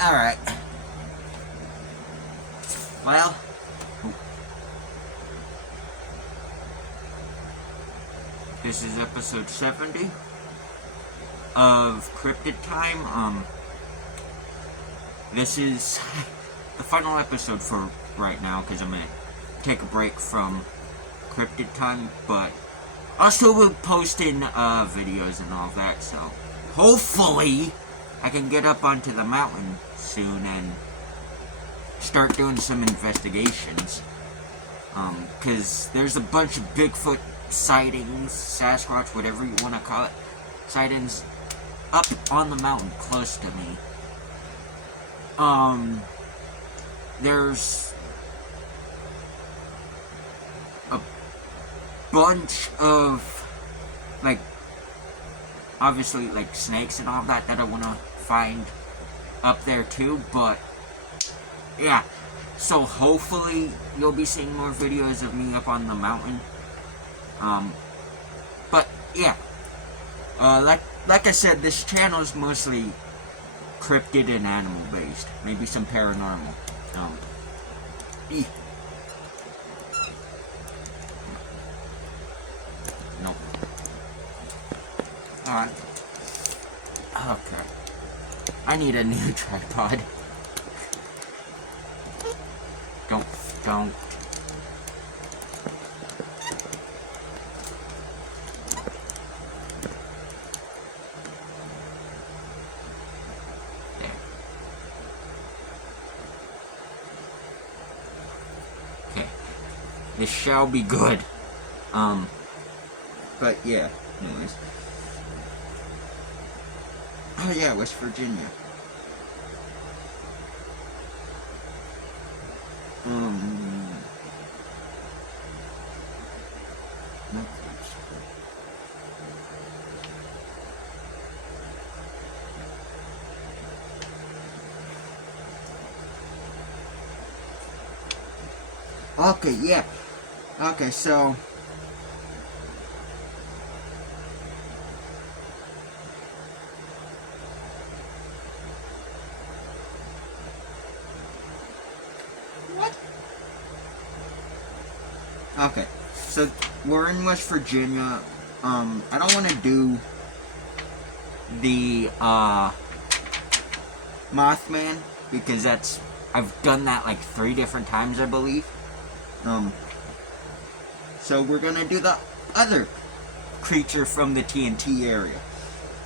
Alright. Well. This is episode 70 of Cryptid Time. This is the final episode for right now, because I'm going to take a break from Cryptid Time, but I'll still be posting videos and all that, so hopefully I can get up onto the mountain soon and start doing some investigations, because there's a bunch of Bigfoot sightings, Sasquatch, whatever you want to call it, sightings up on the mountain close to me. There's a bunch of, like, obviously, like, snakes and all that I want to find up there too, but yeah, so hopefully you'll be seeing more videos of me up on the mountain. But yeah, like I said, this channel is mostly cryptid and animal based, maybe some paranormal. Nope. Alright. Okay. I need a new tripod. Don't. There. Okay. This shall be good. But yeah, anyways. Oh yeah, West Virginia. No clues. Okay, yeah. Okay, so okay, so we're in West Virginia. I don't want to do the Mothman, because I've done that like 3 different times, I believe. So we're gonna do the other creature from the TNT area.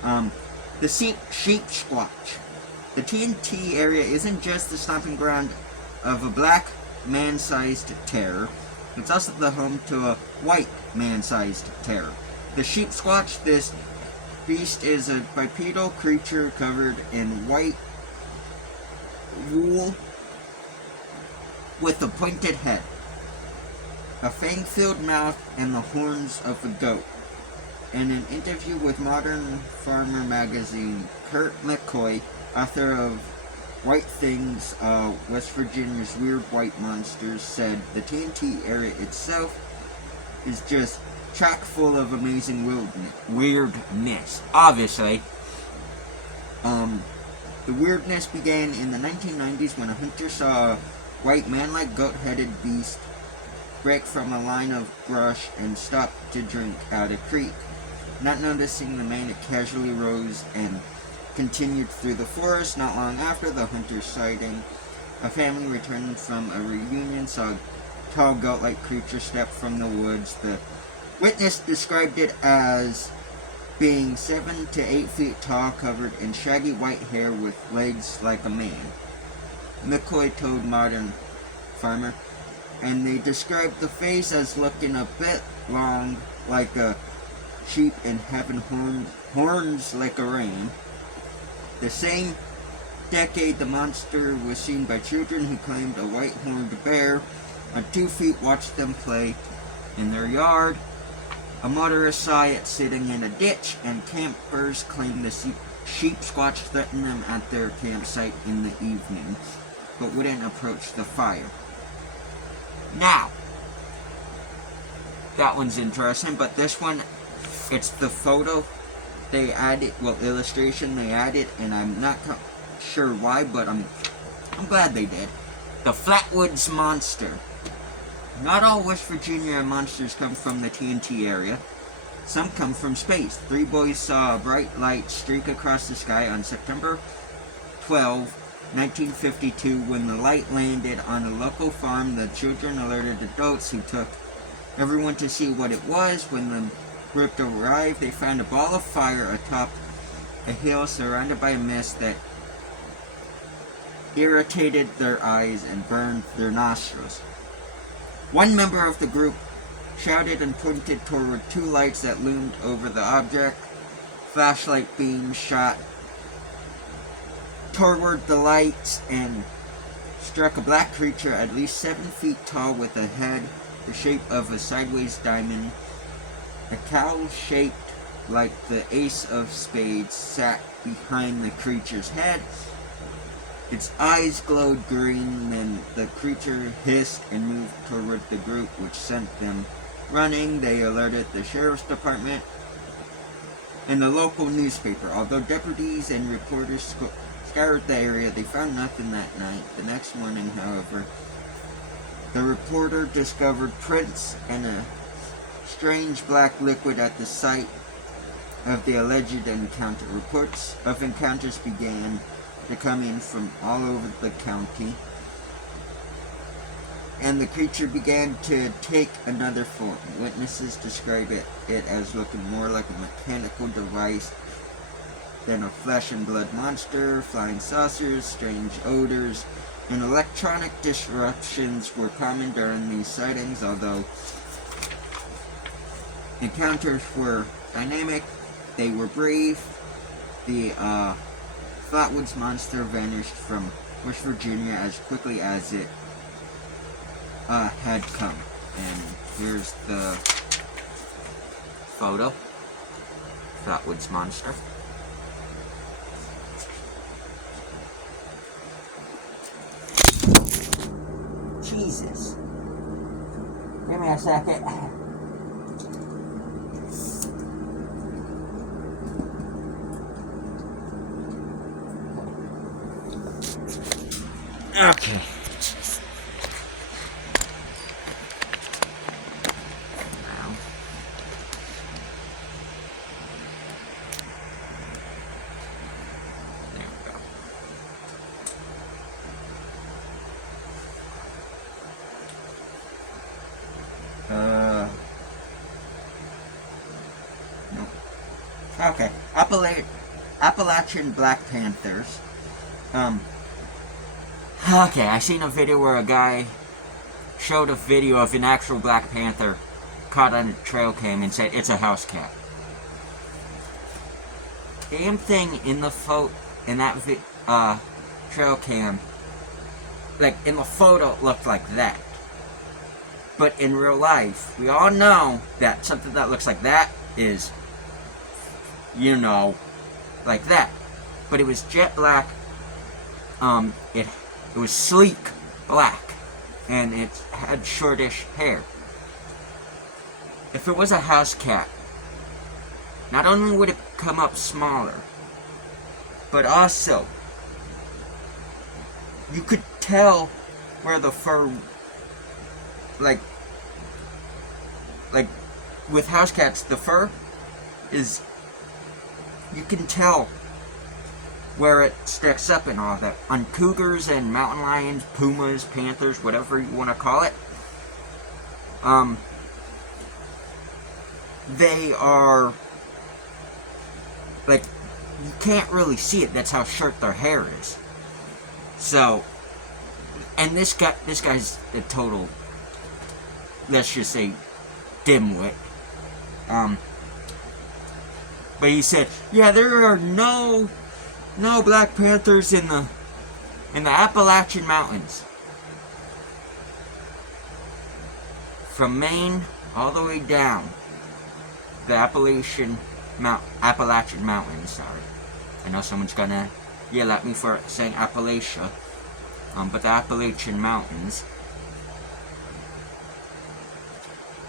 The Sheepsquatch. The TNT area isn't just the stomping ground of a black man-sized terror. It's also the home to a white man-sized terror. The Sheepsquatch, this beast is a bipedal creature covered in white wool with a pointed head, a fang-filled mouth, and the horns of a goat. In an interview with Modern Farmer magazine, Kurt McCoy, author of White Things, West Virginia's Weird White Monsters, said the TNT area itself is just chock full of amazing weirdness. Obviously, the weirdness began in the 1990s when a hunter saw a white man-like goat-headed beast break from a line of brush and stop to drink at a creek. Not noticing the man, it casually rose and continued through the forest. Not long after the hunter's sighting, a family returning from a reunion saw a tall goat-like creature step from the woods. The witness described it as being 7 to 8 feet tall, covered in shaggy white hair with legs like a man, McCoy told Modern Farmer, and they described the face as looking a bit long like a sheep and having horns like a ram. The same decade, the monster was seen by children who claimed a white-horned bear on 2 feet watched them play in their yard. A motorist saw it sitting in a ditch, and campers claimed the Sheepsquatch threatened them at their campsite in the evening, but wouldn't approach the fire. Now, that one's interesting, but this one, it's the photo they added, well, illustration they added, and I'm not sure why, but I'm glad they did. The Flatwoods monster. Not all West Virginia monsters come from the TNT area. Some come from space. 3 boys saw a bright light streak across the sky on September 12, 1952. When the light landed on a local farm, the children alerted adults, who took everyone to see what it was. When the group arrived, they found a ball of fire atop a hill surrounded by a mist that irritated their eyes and burned their nostrils. One member of the group shouted and pointed toward 2 lights that loomed over the object. Flashlight beams shot toward the lights and struck a black creature at least 7 feet tall with a head the shape of a sideways diamond. A cowl shaped like the ace of spades sat behind the creature's head. Its eyes glowed green. Then the creature hissed and moved toward the group, which sent them running. They alerted the sheriff's department and the local newspaper. Although deputies and reporters scoured the area, they found nothing that night. The next morning, however, the reporter discovered prints and a strange black liquid at the site of the alleged encounter. Reports of encounters began to come in from all over the county, and the creature began to take another form. Witnesses describe it as looking more like a mechanical device than a flesh and blood monster. Flying saucers, strange odors, and electronic disruptions were common during these sightings. Although encounters were dynamic, they were brief. The Flatwoods monster vanished from West Virginia as quickly as it had come. And here's the photo. Flatwoods monster. Jesus. Give me a second. Okay. Now. There we go. No. Okay. Appalachian black panthers. Okay, I seen a video where a guy showed a video of an actual black panther caught on a trail cam and said it's a house cat. Damn thing in the in that trail cam, like in the photo, it looked like that. But in real life, we all know that something that looks like that is, you know, like that. But it was jet black. It was sleek black, and it had shortish hair. If it was a house cat, not only would it come up smaller, but also you could tell where the fur, like with house cats, the fur is, you can tell where it sticks up and all that. On cougars and mountain lions, pumas, panthers, whatever you want to call it, they are, like, you can't really see it. That's how short their hair is. So, and this guy's a total, let's just say, dimwit. But he said, yeah, there are no black panthers in the Appalachian Mountains. From Maine all the way down the Appalachian Mountains, sorry. I know someone's gonna yell at me for saying Appalachia. But the Appalachian Mountains,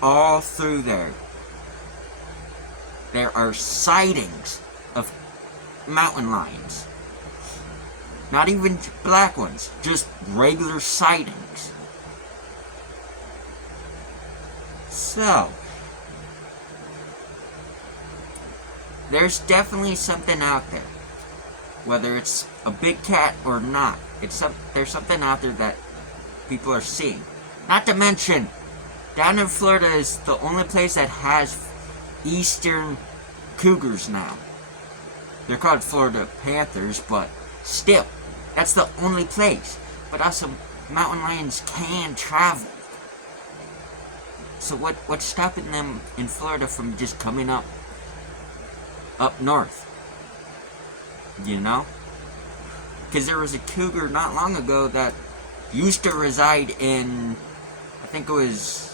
all through there are sightings of mountain lions. Not even black ones, just regular sightings. So, there's definitely something out there. Whether it's a big cat or not, there's something out there that people are seeing. Not to mention, down in Florida is the only place that has eastern cougars now. They're called Florida panthers, but still, that's the only place. But also, mountain lions can travel. So what's stopping them in Florida from just coming up north? You know? Because there was a cougar not long ago that used to reside in, I think it was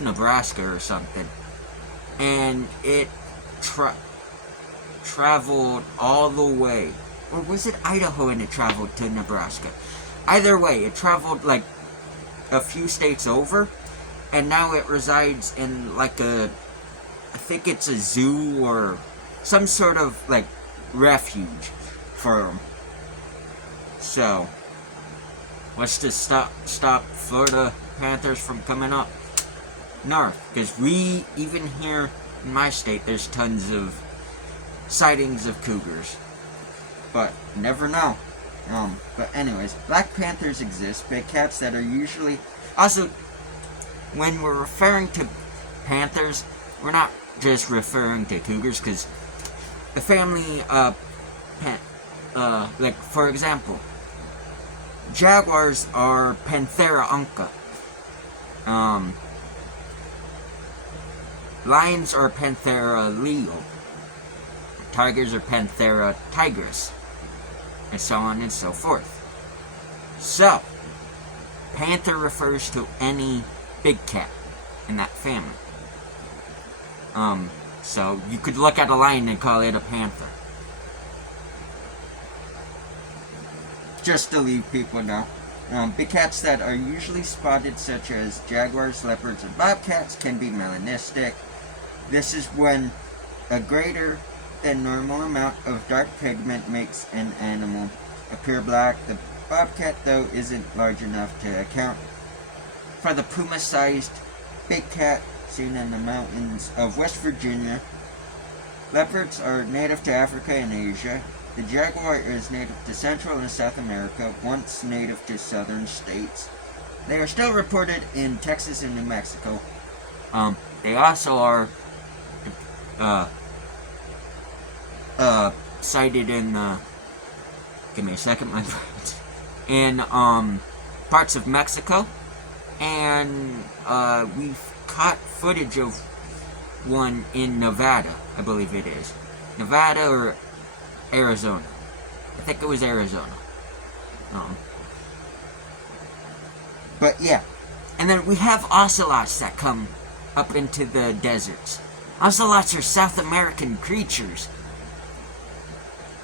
Nebraska or something. And it traveled all the way. Or was it Idaho and it traveled to Nebraska? Either way, it traveled like a few states over. And now it resides in like I think it's a zoo or some sort of like refuge for them. So, what's to stop Florida panthers from coming up north? Because even here in my state, there's tons of sightings of cougars. But, never know. But anyways, black panthers exist, big cats that are usually... Also, when we're referring to panthers, we're not just referring to cougars, because the family, like, for example, jaguars are Panthera onca. Lions are Panthera leo. Tigers are Panthera tigris. And so on and so forth. So, panther refers to any big cat in that family. So you could look at a lion and call it a panther. Just to leave people know. Big cats that are usually spotted, such as jaguars, leopards, and bobcats, can be melanistic. This is when a greater than normal amount of dark pigment makes an animal appear black. The bobcat, though, isn't large enough to account for the puma-sized big cat seen in the mountains of West Virginia. Leopards are native to Africa and Asia. The jaguar is native to Central and South America, once native to southern states. They are still reported in Texas and New Mexico. They also are sighted in give me a second, my friends. In parts of Mexico, and we've caught footage of one in Nevada, I believe it is. Nevada or Arizona. I think it was Arizona. But yeah. And then we have ocelots that come up into the deserts. Ocelots are South American creatures.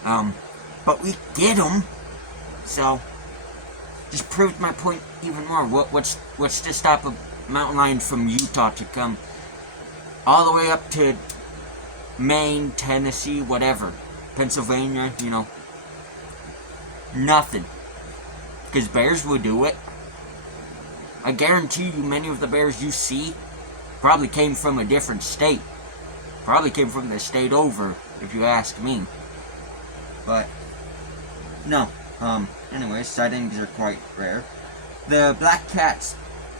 But we get them. So, just proved my point even more. What's to stop a mountain lion from Utah to come all the way up to Maine, Tennessee, whatever, Pennsylvania, you know? Nothing. Because bears would do it. I guarantee you many of the bears you see probably came from a different state. Probably came from the state over, if you ask me. But, no. Anyways, sightings are quite rare. The black cats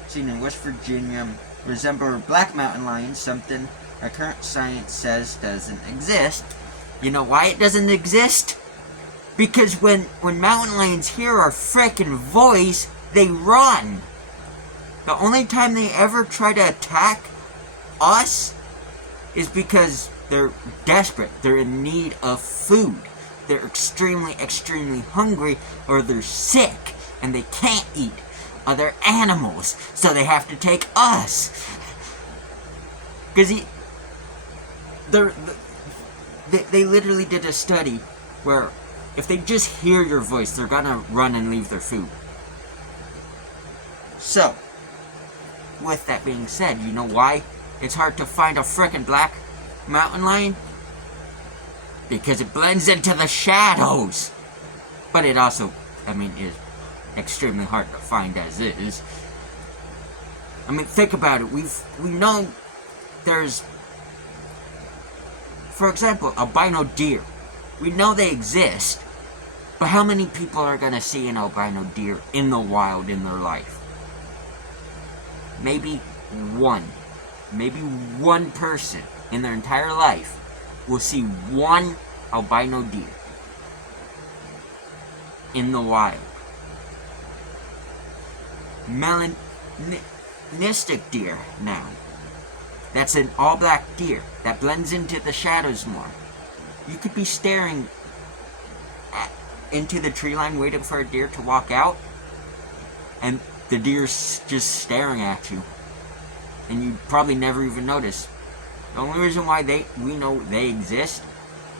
seen in West Virginia resemble black mountain lions, something our current science says doesn't exist. You know why it doesn't exist? Because when mountain lions hear our frickin' voice, they run. The only time they ever try to attack us is because they're desperate. They're in need of food. They're extremely, extremely hungry, or they're sick and they can't eat other animals, so they have to take us. Because they literally did a study where if they just hear your voice, they're gonna run and leave their food. So, with that being said, you know why it's hard to find a frickin' black mountain lion? because it blends into the shadows. But it also, I mean, is extremely hard to find as is. I mean, think about it. We know there's, for example, albino deer. We know they exist, but how many people are gonna see an albino deer in the wild in their life? Maybe one. Maybe one person in their entire life will see one albino deer in the wild. Melanistic deer now. That's an all-black deer that blends into the shadows more. You could be staring into the tree line waiting for a deer to walk out, and the deer's just staring at you, and you'd probably never even notice. The only reason why we know they exist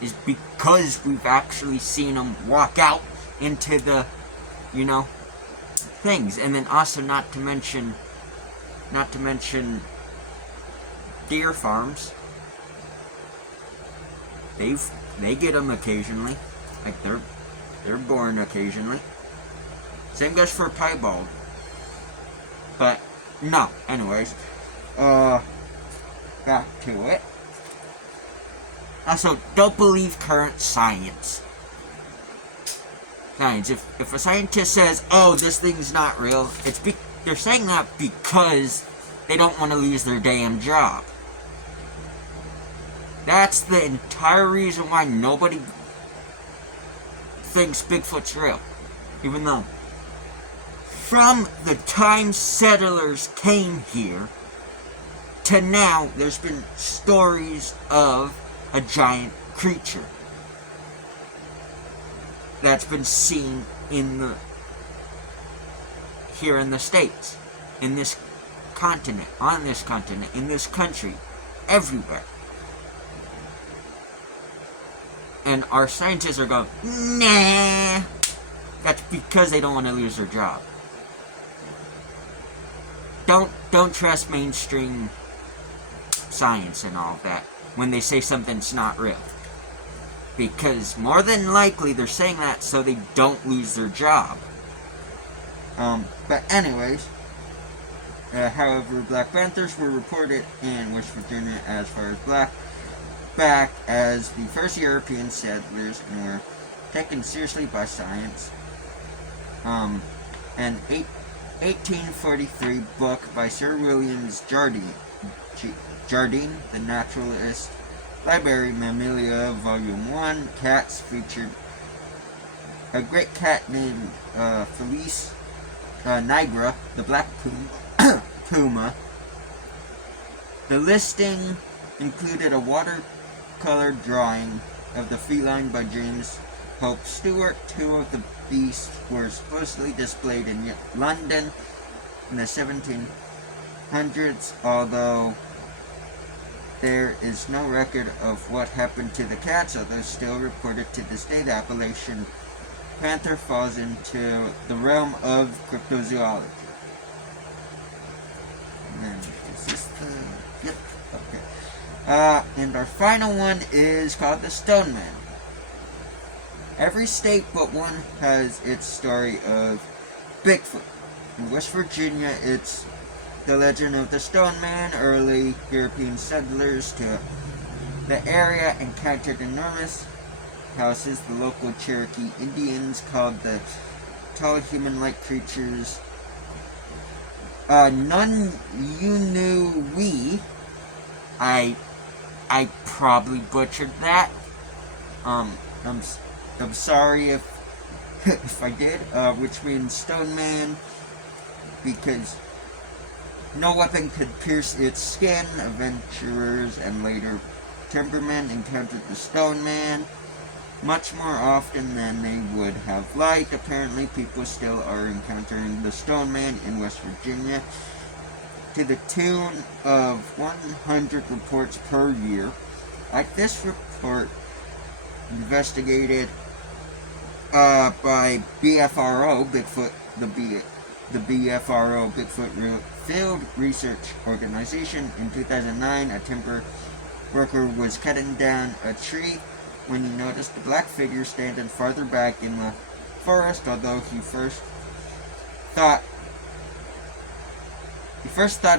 is because we've actually seen them walk out into the, things. And then also not to mention deer farms. They get them occasionally, like they're born occasionally. Same goes for piebald. But no, anyways, back to it. Also, don't believe current science. If a scientist says, "Oh, this thing's not real," they're saying that because they don't want to lose their damn job. That's the entire reason why nobody thinks Bigfoot's real. Even though, from the time settlers came here to now, there's been stories of a giant creature that's been seen here in the States, in this continent, on this continent, in this country, everywhere. And our scientists are going, nah. That's because they don't want to lose their job. Don't trust mainstream science and all of that when they say something's not real. Because more than likely they're saying that so they don't lose their job. But anyways, however, black panthers were reported in West Virginia as far as back as the first European settlers and were taken seriously by science. An 1843 book by Sir William Jardine, the naturalist, Library Mammalia, Volume 1, Cats, featured a great cat named Felice nigra, the black puma. The listing included a watercolor drawing of the feline by James Hope Stewart. Two of the beasts were supposedly displayed in London in the 1700s, although there is no record of what happened to the cats, although still reported to this day. The Appalachian panther falls into the realm of cryptozoology. And is this the... Yep, okay. And our final one is called the Stone Man. Every state but one has its story of Bigfoot. In West Virginia, it's the legend of the Stone Man. Early European settlers to the area encountered enormous houses. The local Cherokee Indians called the tall human-like creatures Nununui. I probably butchered that. I'm sorry if if I did. Which means Stone Man, because no weapon could pierce its skin. Adventurers and later timbermen encountered the Stone Man much more often than they would have liked. Apparently, people still are encountering the Stone Man in West Virginia to the tune of 100 reports per year. Like this report, investigated by BFRO, Bigfoot, the BFRO, Bigfoot Field Research Organization. In 2009, a timber worker was cutting down a tree when he noticed the black figure standing farther back in the forest, although he first thought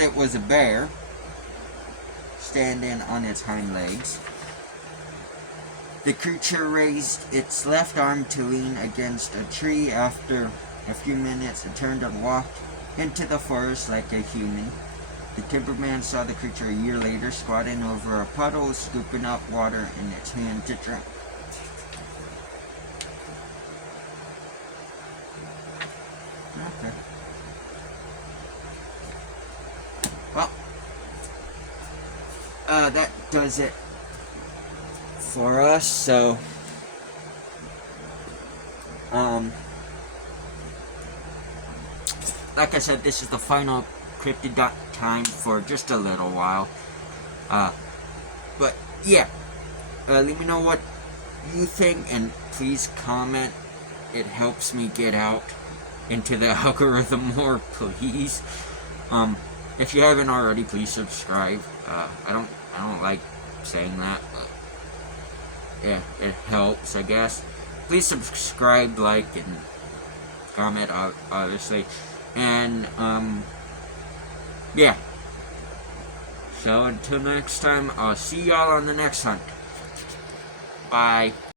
it was a bear standing on its hind legs. The creature raised its left arm to lean against a tree. After a few minutes, it turned and walked into the forest like a human. The timberman saw the creature a year later, squatting over a puddle, scooping up water in its hand to drink. Okay. Well, that does it for us. So, like I said, this is the final Cryptid time for just a little while. But yeah, let me know what you think, and please comment. It helps me get out into the algorithm more, please. If you haven't already, please subscribe. I don't like saying that, but yeah, it helps, I guess. Please subscribe, like, and comment, obviously. And, yeah. So until next time, I'll see y'all on the next hunt. Bye.